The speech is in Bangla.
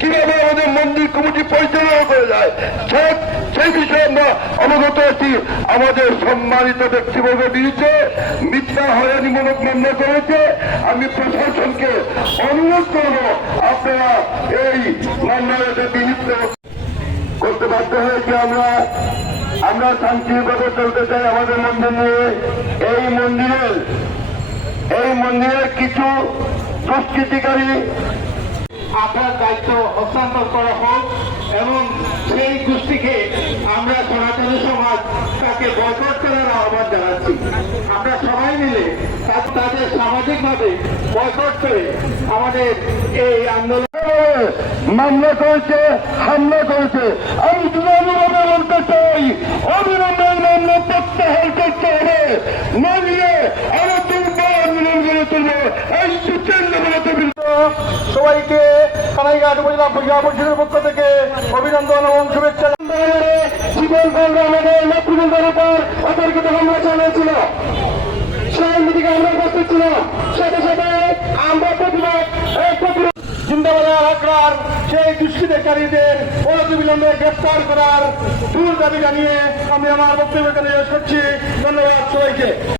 কীভাবে আমাদের মন্দির কমিটি পরিচালনা করে যায় সেই বিষয়ে আমরা অবগত আছি। আমাদের সম্মানিত ব্যক্তিবর্গের বিরুদ্ধে মিথ্যা হয়রানিমূলক মামলা করেছে। আমি প্রশাসনকে অনুরোধ করব, আপনারা এই মামলাতে বিহিত করতে বাধ্য হয়েছি আমরা আমরা শান্তিভাবে চলতে চাই আমাদের মন্দির নিয়ে? এই মন্দিরের এই মন্দিরের কিছু দুষ্কৃতিকারী আপনার দায়িত্ব হস্তান্তর করা হোক এবং সেই গোষ্ঠীকে আমরা সনাতনী সমাজ তাকে বয়কট করার আহ্বান জানাচ্ছি। আমরা সবাই মিলে তাদের সামাজিকভাবে বয়কট করে আমাদের এই আন্দোলন মামলা করেছে, হামলা করেছে। আমি বিনম্রভাবে বলতে চাই, অবিলম্বে মামলা প্রত্যাহার করতে হবে। নইলে আরও দুর্বল আন্দোলন তুলবো, এই সুচেন্দ্রগুলোতে সবাইকে কানাইঘাট উপজেলা পরিষদ পরিষদের পক্ষ থেকে অভিনন্দন এবং শুভেচ্ছা গ্রেপ্তার করার দূর দাবি জানিয়ে আমি আমার বক্তব্য শেষ করছি। ধন্যবাদ সবাইকে।